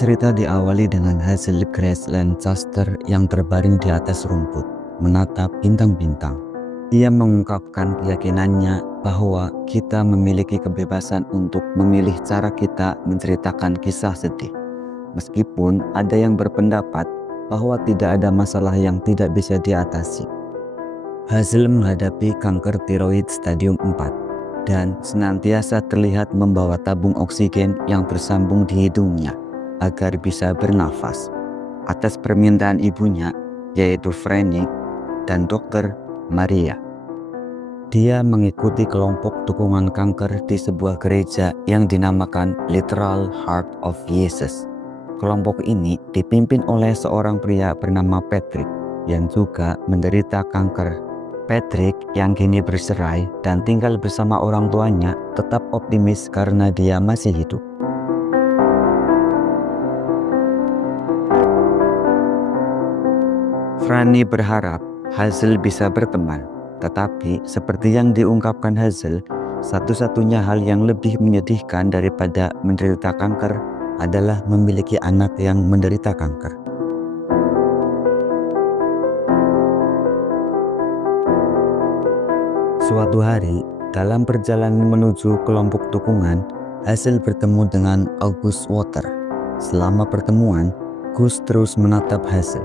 Cerita diawali dengan Hazel Grace Lancaster yang terbaring di atas rumput, menatap bintang-bintang. Ia mengungkapkan keyakinannya bahwa kita memiliki kebebasan untuk memilih cara kita menceritakan kisah sedih. Meskipun ada yang berpendapat bahwa tidak ada masalah yang tidak bisa diatasi. Hazel menghadapi kanker tiroid stadium 4 dan senantiasa terlihat membawa tabung oksigen yang bersambung di hidungnya agar bisa bernafas. Atas permintaan ibunya, yaitu Franny dan dokter Maria. Dia mengikuti kelompok dukungan kanker di sebuah gereja yang dinamakan Literal Heart of Jesus. Kelompok ini dipimpin oleh seorang pria bernama Patrick yang juga menderita kanker. Patrick yang kini bercerai dan tinggal bersama orang tuanya tetap optimis karena dia masih hidup. Franny berharap Hazel bisa berteman, tetapi seperti yang diungkapkan Hazel, satu-satunya hal yang lebih menyedihkan daripada menderita kanker adalah memiliki anak yang menderita kanker. Suatu hari, dalam perjalanan menuju kelompok dukungan, Hazel bertemu dengan August Water. Selama pertemuan, Gus terus menatap Hazel.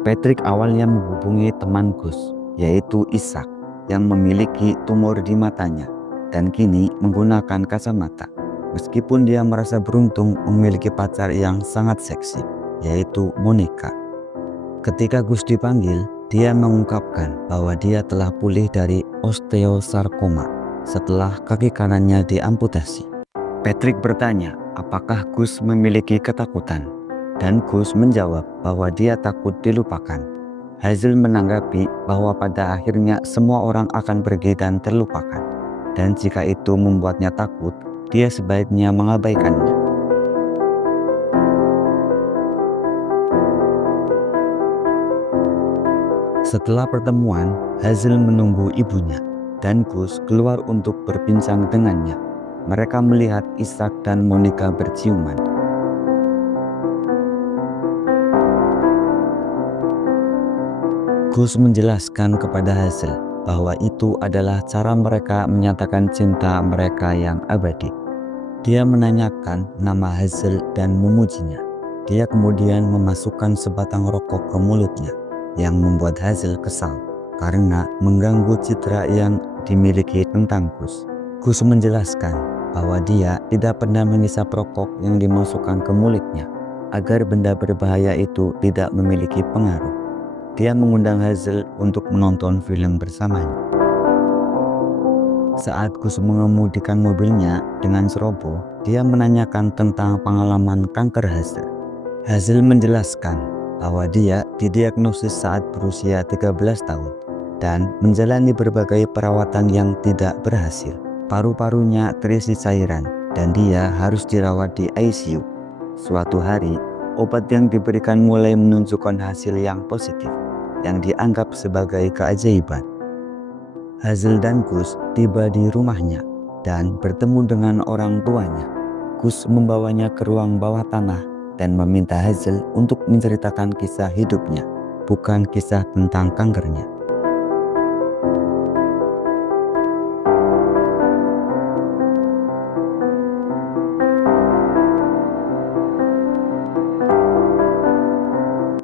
Patrick awalnya menghubungi teman Gus, yaitu Ishak, yang memiliki tumor di matanya dan kini menggunakan kacamata. Meskipun dia merasa beruntung memiliki pacar yang sangat seksi, yaitu Monica. Ketika Gus dipanggil, dia mengungkapkan bahwa dia telah pulih dari osteosarkoma setelah kaki kanannya diamputasi. Patrick bertanya apakah Gus memiliki ketakutan, dan Gus menjawab bahwa dia takut dilupakan. Hazel menanggapi bahwa pada akhirnya semua orang akan pergi dan terlupakan, dan jika itu membuatnya takut, dia sebaiknya mengabaikannya. Setelah pertemuan, Hazel menunggu ibunya, dan Gus keluar untuk berbincang dengannya. Mereka melihat Ishak dan Monica berciuman. Gus menjelaskan kepada Hazel bahwa itu adalah cara mereka menyatakan cinta mereka yang abadi. Dia menanyakan nama Hazel dan memujinya. Dia kemudian memasukkan sebatang rokok ke mulutnya, yang membuat Hazel kesal karena mengganggu citra yang dimiliki tentang Gus. Gus menjelaskan bahwa dia tidak pernah menghisap rokok yang dimasukkan ke mulutnya agar benda berbahaya itu tidak memiliki pengaruh. Dia mengundang Hazel untuk menonton film bersamanya. Saat Gus mengemudikan mobilnya dengan seroboh, dia menanyakan tentang pengalaman kanker Hazel. Hazel menjelaskan bahwa dia didiagnosis saat berusia 13 tahun dan menjalani berbagai perawatan yang tidak berhasil. Paru-parunya terisi cairan dan dia harus dirawat di ICU. Suatu hari, obat yang diberikan mulai menunjukkan hasil yang positif, yang dianggap sebagai keajaiban. Hazel dan Gus tiba di rumahnya dan bertemu dengan orang tuanya. Gus membawanya ke ruang bawah tanah dan meminta Hazel untuk menceritakan kisah hidupnya, bukan kisah tentang kankernya.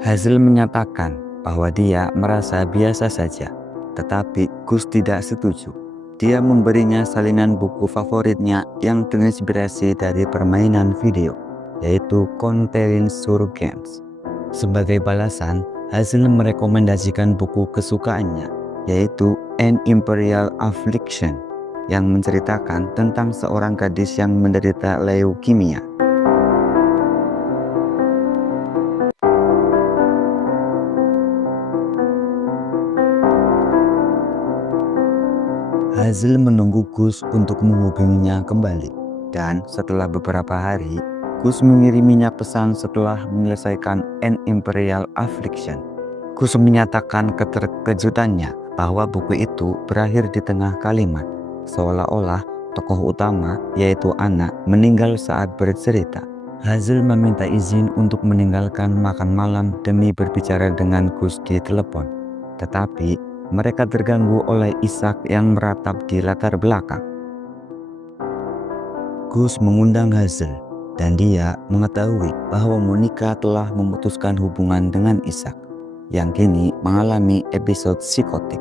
Hazel menyatakan bahwa dia merasa biasa saja, tetapi Gus tidak setuju. Dia memberinya salinan buku favoritnya yang terinspirasi dari permainan video, yaitu Contain-sur-Games. Sebagai balasan, Hazel merekomendasikan buku kesukaannya, yaitu An Imperial Affliction, yang menceritakan tentang seorang gadis yang menderita leukemia. Hazel menunggu Gus untuk menghubunginya kembali, dan setelah beberapa hari, Gus mengiriminya pesan setelah menyelesaikan An Imperial Affliction. Gus menyatakan keterkejutannya bahwa buku itu berakhir di tengah kalimat. seolah-olah tokoh utama, yaitu Anna, meninggal saat bercerita. Hazel meminta izin untuk meninggalkan makan malam demi berbicara dengan Gus di telepon. Tetapi mereka terganggu oleh Ishak yang meratap di latar belakang. Gus mengundang Hazel dan dia mengetahui bahwa Monica telah memutuskan hubungan dengan Ishak yang kini mengalami episode psikotik.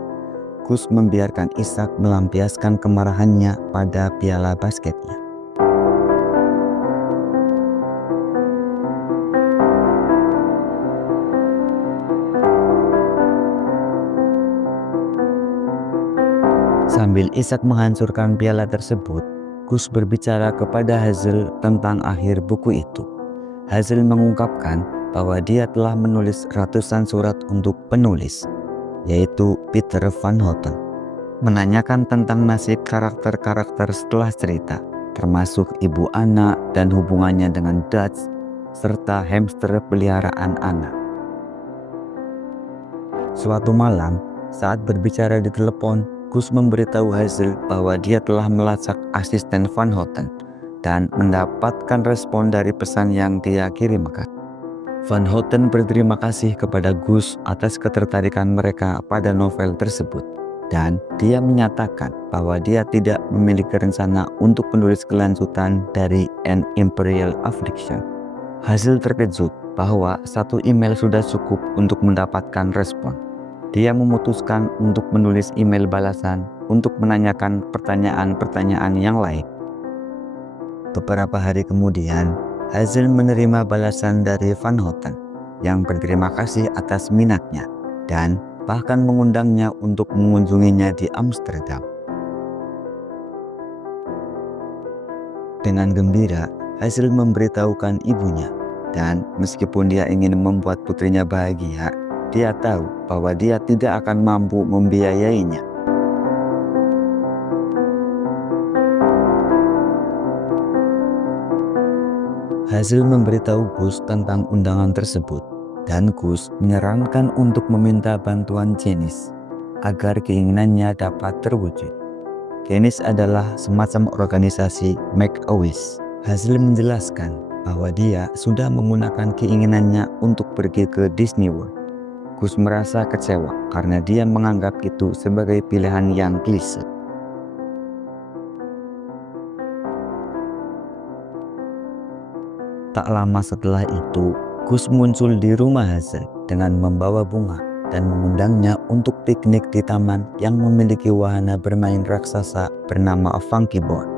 Gus membiarkan Ishak melampiaskan kemarahannya pada piala basketnya. Sambil Ishak menghancurkan piala tersebut, Gus berbicara kepada Hazel tentang akhir buku itu. Hazel mengungkapkan bahwa dia telah menulis ratusan surat untuk penulis, yaitu Peter Van Houten, menanyakan tentang nasib karakter-karakter setelah cerita, termasuk Ibu Anna dan hubungannya dengan Dutch, serta hamster peliharaan Anna. Suatu malam, saat berbicara di telepon, Gus memberitahu Hazel bahwa dia telah melacak asisten Van Houten dan mendapatkan respon dari pesan yang dia kirimkan. Van Houten berterima kasih kepada Gus atas ketertarikan mereka pada novel tersebut, dan dia menyatakan bahwa dia tidak memiliki rencana untuk menulis kelanjutan dari An Imperial Affliction. Hazel terkejut bahwa satu email sudah cukup untuk mendapatkan respon. Dia memutuskan untuk menulis email balasan untuk menanyakan pertanyaan-pertanyaan yang lain. Beberapa hari kemudian, Hazel menerima balasan dari Van Houten yang berterima kasih atas minatnya dan bahkan mengundangnya untuk mengunjunginya di Amsterdam. Dengan gembira, Hazel memberitahukan ibunya, dan meskipun dia ingin membuat putrinya bahagia, dia tahu bahwa dia tidak akan mampu membiayainya. Hazel memberitahu Gus tentang undangan tersebut, dan Gus menyarankan untuk meminta bantuan Janice agar keinginannya dapat terwujud. Janice adalah semacam organisasi Make-A-Wish. Hazel menjelaskan bahwa dia sudah menggunakan keinginannya untuk pergi ke Disney World. Gus merasa kecewa karena dia menganggap itu sebagai pilihan yang klise. Tak lama setelah itu, Gus muncul di rumah Hazel dengan membawa bunga dan mengundangnya untuk piknik di taman yang memiliki wahana bermain raksasa bernama Funky Board.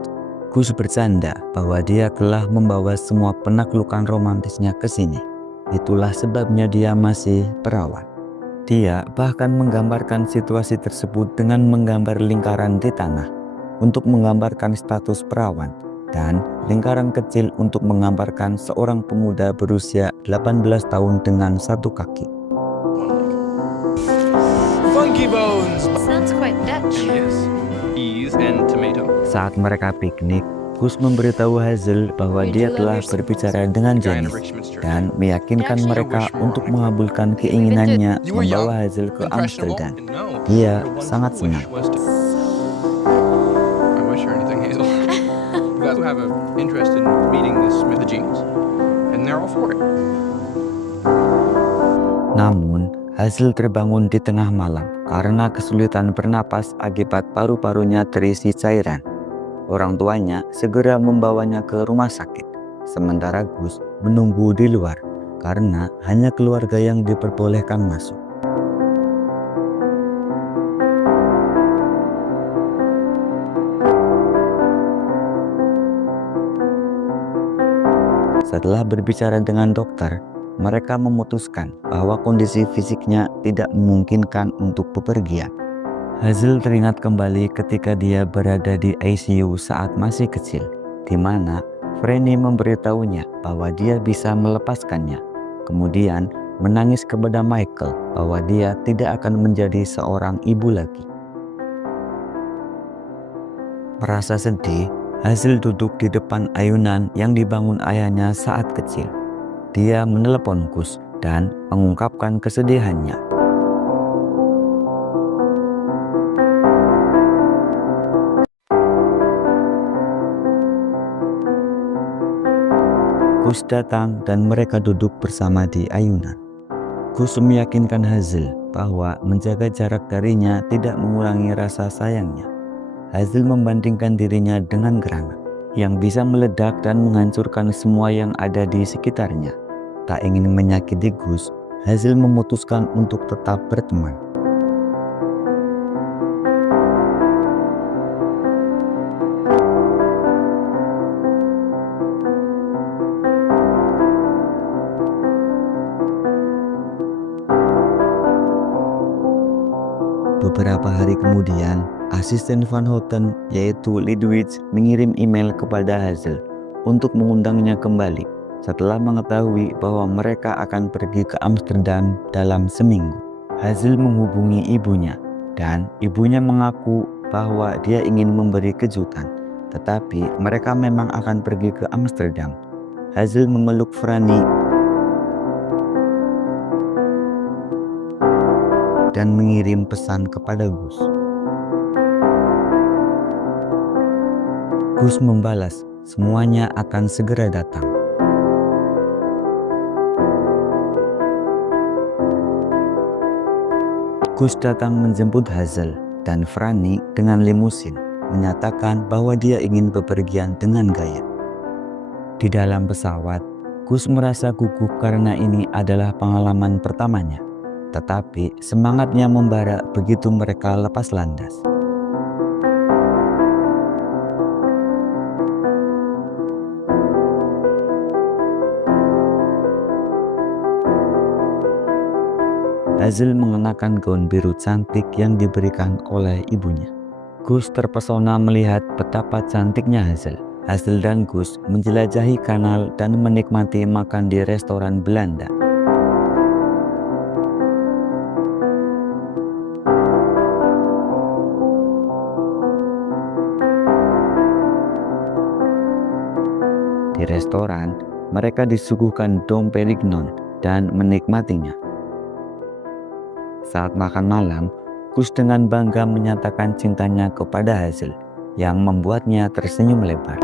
Gus bercanda bahwa dia telah membawa semua penaklukan romantisnya ke sini. Itulah sebabnya dia masih perawan. Dia bahkan menggambarkan situasi tersebut dengan menggambar lingkaran di tanah untuk menggambarkan status perawan dan lingkaran kecil untuk menggambarkan seorang pemuda berusia 18 tahun dengan satu kaki. Funky Bones! Sounds quite Dutch. Yes, peas and tomato. Saat mereka piknik, Gus memberitahu Hazel bahwa dia telah berbicara dengan Janice dan meyakinkan mereka untuk mengabulkan keinginannya membawa Hazel ke Amsterdam. Dia sangat senang. I wish or anything, Hazel. You guys have an interest in meeting the Smith Jeans, and they're all for it. Namun, Hazel terbangun di tengah malam karena kesulitan bernapas akibat paru-parunya terisi cairan. Orang tuanya segera membawanya ke rumah sakit, sementara Gus menunggu di luar karena hanya keluarga yang diperbolehkan masuk. Setelah berbicara dengan dokter, mereka memutuskan bahwa kondisi fisiknya tidak memungkinkan untuk bepergian. Hazel teringat kembali ketika dia berada di ICU saat masih kecil, di mana Franny memberitahunya bahwa dia bisa melepaskannya. Kemudian menangis kepada Michael bahwa dia tidak akan menjadi seorang ibu lagi. Merasa sedih, Hazel duduk di depan ayunan yang dibangun ayahnya saat kecil. Dia menelepon Gus dan mengungkapkan kesedihannya. Gus datang dan mereka duduk bersama di ayunan. Gus meyakinkan Hazel bahwa menjaga jarak darinya tidak mengurangi rasa sayangnya. Hazel membandingkan dirinya dengan granat yang bisa meledak dan menghancurkan semua yang ada di sekitarnya. Tak ingin menyakiti Gus, Hazel memutuskan untuk tetap berteman. Beberapa hari kemudian, asisten Van Houten yaitu Lidwitz mengirim email kepada Hazel untuk mengundangnya kembali setelah mengetahui bahwa mereka akan pergi ke Amsterdam dalam seminggu. Hazel menghubungi ibunya dan ibunya mengaku bahwa dia ingin memberi kejutan, tetapi mereka memang akan pergi ke Amsterdam. Hazel memeluk Franny dan mengirim pesan kepada Gus. Gus membalas, semuanya akan segera datang. Gus datang menjemput Hazel dan Franny dengan limusin, menyatakan bahwa dia ingin bepergian dengan gaya. Di dalam pesawat, Gus merasa gugup karena ini adalah pengalaman pertamanya. Tetapi semangatnya membara begitu mereka lepas landas. Hazel mengenakan gaun biru cantik yang diberikan oleh ibunya. Gus terpesona melihat betapa cantiknya Hazel. Hazel dan Gus menjelajahi kanal dan menikmati makan di restoran Belanda. Di restoran, mereka disuguhkan Dom Perignon dan menikmatinya. Saat makan malam, Gus dengan bangga menyatakan cintanya kepada Hazel, yang membuatnya tersenyum lebar.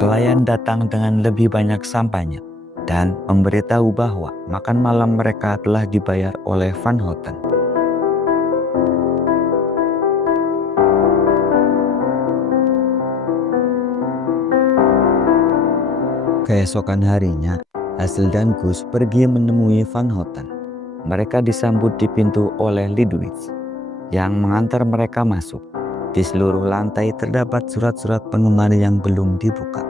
Pelayan datang dengan lebih banyak sampahnya dan memberitahu bahwa makan malam mereka telah dibayar oleh Van Houten. Keesokan harinya, Hazel dan Gus pergi menemui Van Houten. Mereka disambut di pintu oleh Lidwitz, yang mengantar mereka masuk. Di seluruh lantai terdapat surat-surat penggemar yang belum dibuka.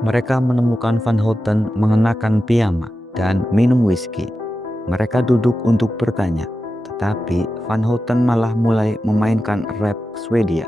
Mereka menemukan Van Houten mengenakan piyama dan minum whisky. Mereka duduk untuk bertanya, tetapi Van Houten malah mulai memainkan rap Swedia.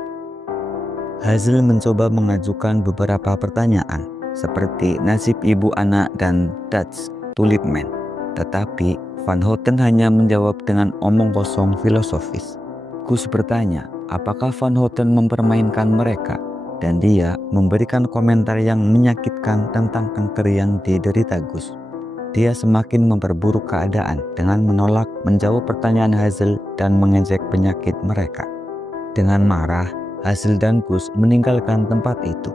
Hazel mencoba mengajukan beberapa pertanyaan, seperti nasib ibu anak dan Dutch Tulipman. Tetapi Van Houten hanya menjawab dengan omong kosong filosofis. Gus bertanya, apakah Van Houten mempermainkan mereka? Dan dia memberikan komentar yang menyakitkan tentang kanker yang diderita Gus. Dia semakin memperburuk keadaan dengan menolak menjawab pertanyaan Hazel dan mengejek penyakit mereka. Dengan marah, Hazel dan Gus meninggalkan tempat itu.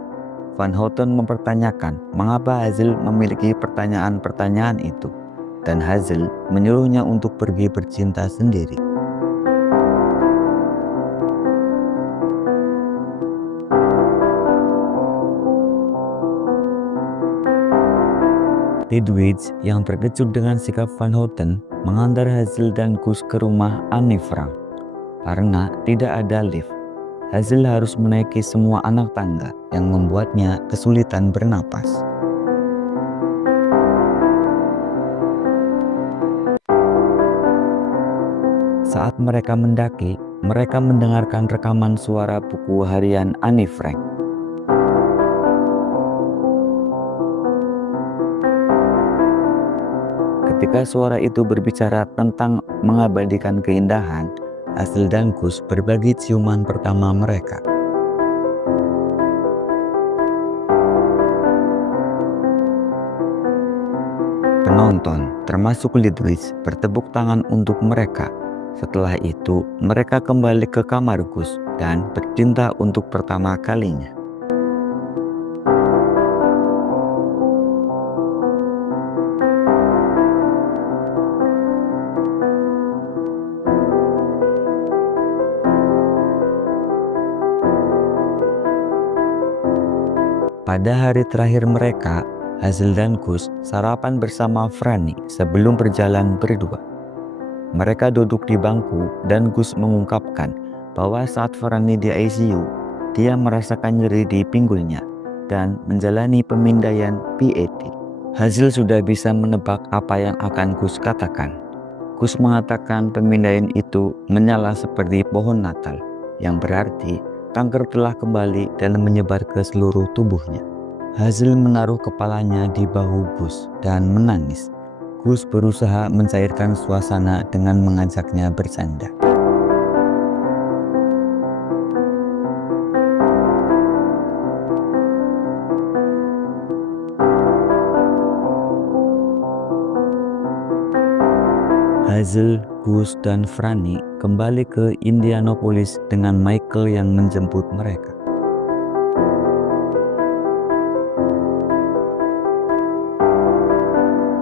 Van Houten mempertanyakan mengapa Hazel memiliki pertanyaan-pertanyaan itu, dan Hazel menyuruhnya untuk pergi bercinta sendiri. Lidwitz yang terkejut dengan sikap Van Houten mengantar Hazel dan Gus ke rumah Anne Frank. Karena tidak ada lift, Hazel harus menaiki semua anak tangga yang membuatnya kesulitan bernapas. Saat mereka mendaki, mereka mendengarkan rekaman suara buku harian Anne Frank. Ketika suara itu berbicara tentang mengabadikan keindahan, Hazel dan Gus berbagi ciuman pertama mereka. penonton, termasuk Lidwis, bertepuk tangan untuk mereka. Setelah itu, mereka kembali ke kamar Gus dan bercinta untuk pertama kalinya. Pada hari terakhir mereka, Hazel dan Gus sarapan bersama Franny sebelum berjalan berdua. Mereka duduk di bangku dan Gus mengungkapkan bahwa saat Franny di ICU, dia merasakan nyeri di pinggulnya dan menjalani pemindaian PET. Hazel sudah bisa menebak apa yang akan Gus katakan. Gus mengatakan pemindaian itu menyala seperti pohon Natal, yang berarti kanker telah kembali dan menyebar ke seluruh tubuhnya. Hazel menaruh kepalanya di bahu Gus dan menangis. Gus berusaha mencairkan suasana dengan mengajaknya bercanda. Hazel, Gus, dan Franny kembali ke Indianapolis dengan Michael yang menjemput mereka.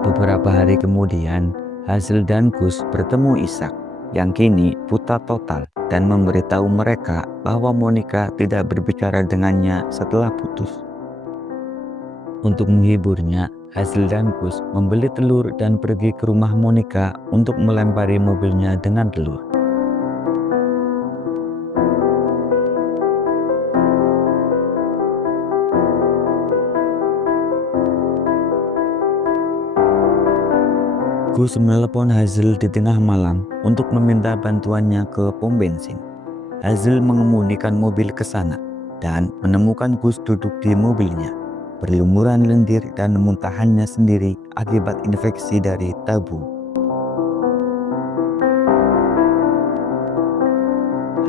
Beberapa hari kemudian, Hazel dan Gus bertemu Ishak yang kini buta total dan memberitahu mereka bahwa Monica tidak berbicara dengannya setelah putus. Untuk menghiburnya, Hazel dan Gus membeli telur dan pergi ke rumah Monica untuk melempari mobilnya dengan telur. Gus menelepon Hazel di tengah malam untuk meminta bantuannya ke pom bensin. Hazel mengemudikan mobil ke sana dan menemukan Gus duduk di mobilnya, berlumuran lendir dan muntahannya sendiri akibat infeksi dari tabu.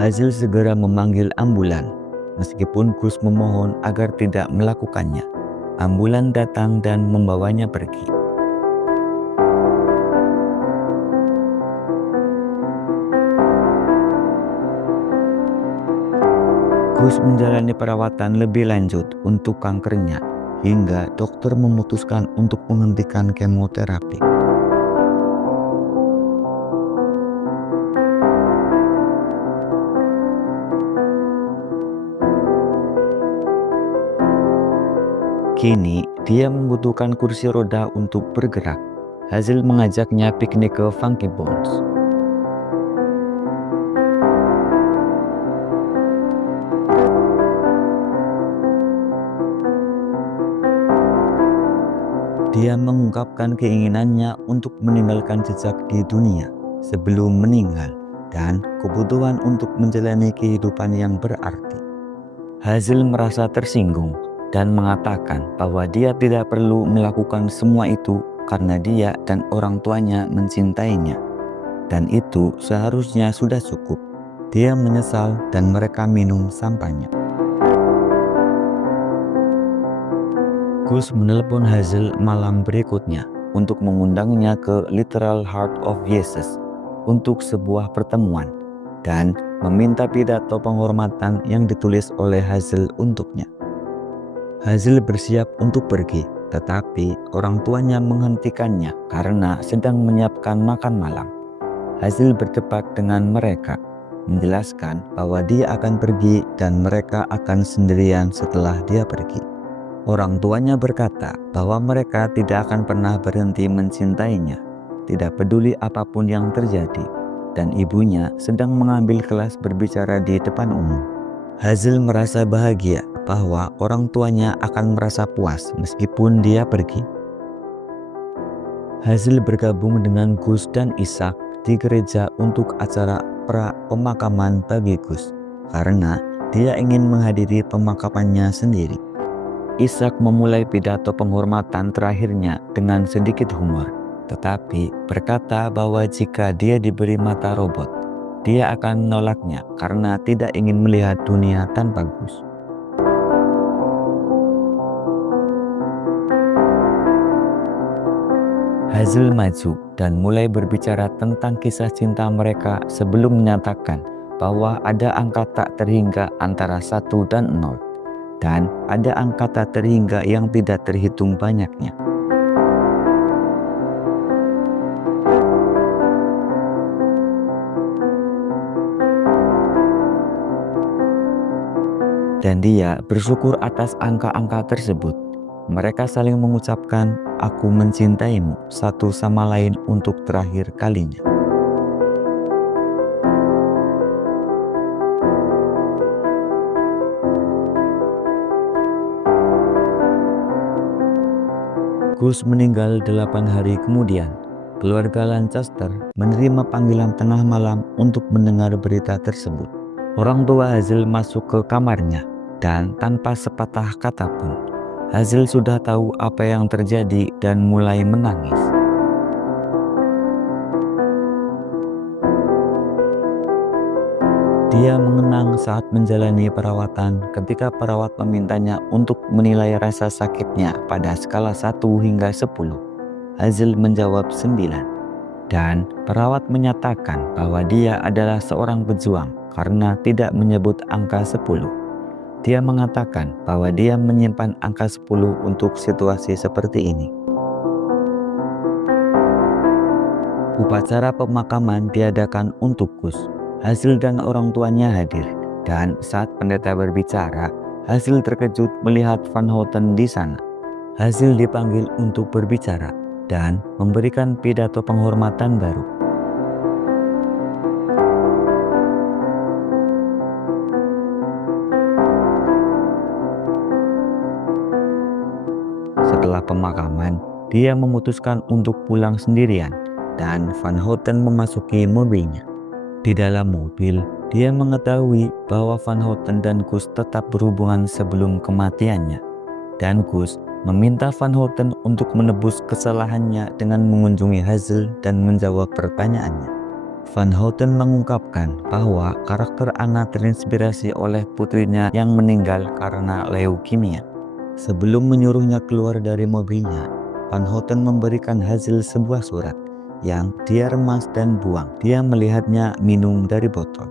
Hazel segera memanggil ambulan, meskipun Gus memohon agar tidak melakukannya. Ambulan datang dan membawanya pergi. Gus menjalani perawatan lebih lanjut untuk kankernya hingga dokter memutuskan untuk menghentikan kemoterapi. Kini dia membutuhkan kursi roda untuk bergerak. Hazel mengajaknya piknik ke Funky Bones. Dia mengungkapkan keinginannya untuk meninggalkan jejak di dunia sebelum meninggal dan kebutuhan untuk menjalani kehidupan yang berarti. Hazel merasa tersinggung dan mengatakan bahwa dia tidak perlu melakukan semua itu karena dia dan orang tuanya mencintainya, dan itu seharusnya sudah cukup. Dia menyesal dan mereka minum sampahnya. Gus menelepon Hazel malam berikutnya untuk mengundangnya ke Literal Heart of Jesus untuk sebuah pertemuan dan meminta pidato penghormatan yang ditulis oleh Hazel untuknya. Hazel bersiap untuk pergi, tetapi orang tuanya menghentikannya karena sedang menyiapkan makan malam. Hazel berdebat dengan mereka, menjelaskan bahwa dia akan pergi dan mereka akan sendirian setelah dia pergi. Orang tuanya berkata bahwa mereka tidak akan pernah berhenti mencintainya, tidak peduli apapun yang terjadi, dan ibunya sedang mengambil kelas berbicara di depan umum. Hazel merasa bahagia bahwa orang tuanya akan merasa puas meskipun dia pergi. Hazel bergabung dengan Gus dan Ishak di gereja untuk acara pemakaman bagi Gus, karena dia ingin menghadiri pemakamannya sendiri. Ishak memulai pidato penghormatan terakhirnya dengan sedikit humor, tetapi berkata bahwa jika dia diberi mata robot, dia akan menolaknya karena tidak ingin melihat dunia tanpa Gus. Hazel maju dan mulai berbicara tentang kisah cinta mereka sebelum menyatakan bahwa ada angka tak terhingga antara 1 dan 0, dan ada angka tak terhingga yang tidak terhitung banyaknya. Dan dia bersyukur atas angka-angka tersebut. Mereka saling mengucapkan, "Aku mencintaimu," satu sama lain untuk terakhir kalinya. Gus meninggal 8 hari kemudian. Keluarga Lancaster menerima panggilan tengah malam untuk mendengar berita tersebut. Orang tua Hazel masuk ke kamarnya, dan tanpa sepatah kata pun, Hazel sudah tahu apa yang terjadi dan mulai menangis. Dia mengenang saat menjalani perawatan ketika perawat memintanya untuk menilai rasa sakitnya pada skala 1 hingga 10. Hazel menjawab 9. Dan perawat menyatakan bahwa dia adalah seorang pejuang karena tidak menyebut angka 10. Dia mengatakan bahwa dia menyimpan angka 10 untuk situasi seperti ini. Upacara pemakaman diadakan untuk Gus. Hazel dan orang tuanya hadir, dan saat pendeta berbicara, Hazel terkejut melihat Van Houten di sana. Hazel dipanggil untuk berbicara dan memberikan pidato penghormatan baru. Setelah pemakaman, dia memutuskan untuk pulang sendirian, dan Van Houten memasuki mobilnya. Di dalam mobil, dia mengetahui bahwa Van Houten dan Gus tetap berhubungan sebelum kematiannya, dan Gus meminta Van Houten untuk menebus kesalahannya dengan mengunjungi Hazel dan menjawab pertanyaannya. Van Houten mengungkapkan bahwa karakter Anna terinspirasi oleh putrinya yang meninggal karena leukemia. Sebelum menyuruhnya keluar dari mobilnya, Van Houten memberikan Hazel sebuah surat yang dia remas dan buang. Dia melihatnya minum dari botol.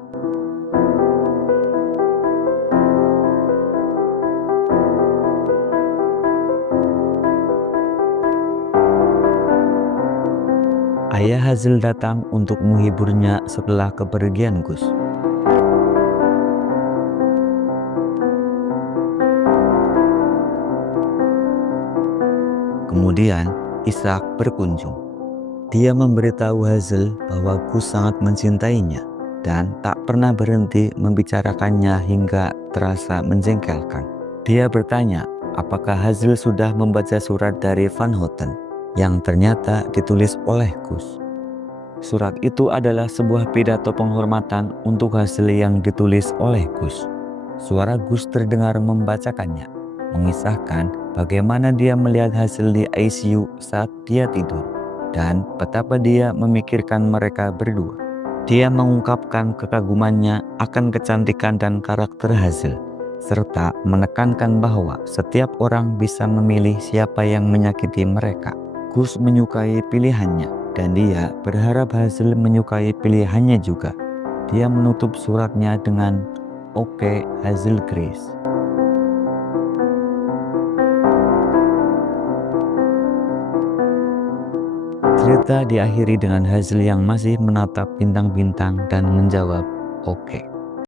Ayah Hazel datang untuk menghiburnya setelah kepergian Gus. Kemudian Ishak berkunjung. Dia memberitahu Hazel bahwa Gus sangat mencintainya dan tak pernah berhenti membicarakannya hingga terasa menjengkelkan. Dia bertanya apakah Hazel sudah membaca surat dari Van Houten yang ternyata ditulis oleh Gus. Surat itu adalah sebuah pidato penghormatan untuk Hazel yang ditulis oleh Gus. Suara Gus terdengar membacakannya, mengisahkan bagaimana dia melihat Hazel di ICU saat dia tidur, dan betapa dia memikirkan mereka berdua. Dia mengungkapkan kekagumannya akan kecantikan dan karakter Hazel, serta menekankan bahwa setiap orang bisa memilih siapa yang menyakiti mereka. Gus menyukai pilihannya, dan dia berharap Hazel menyukai pilihannya juga. Dia menutup suratnya dengan "Oke, Hazel Grace." Cerita diakhiri dengan Hazel yang masih menatap bintang-bintang dan menjawab, "Oke."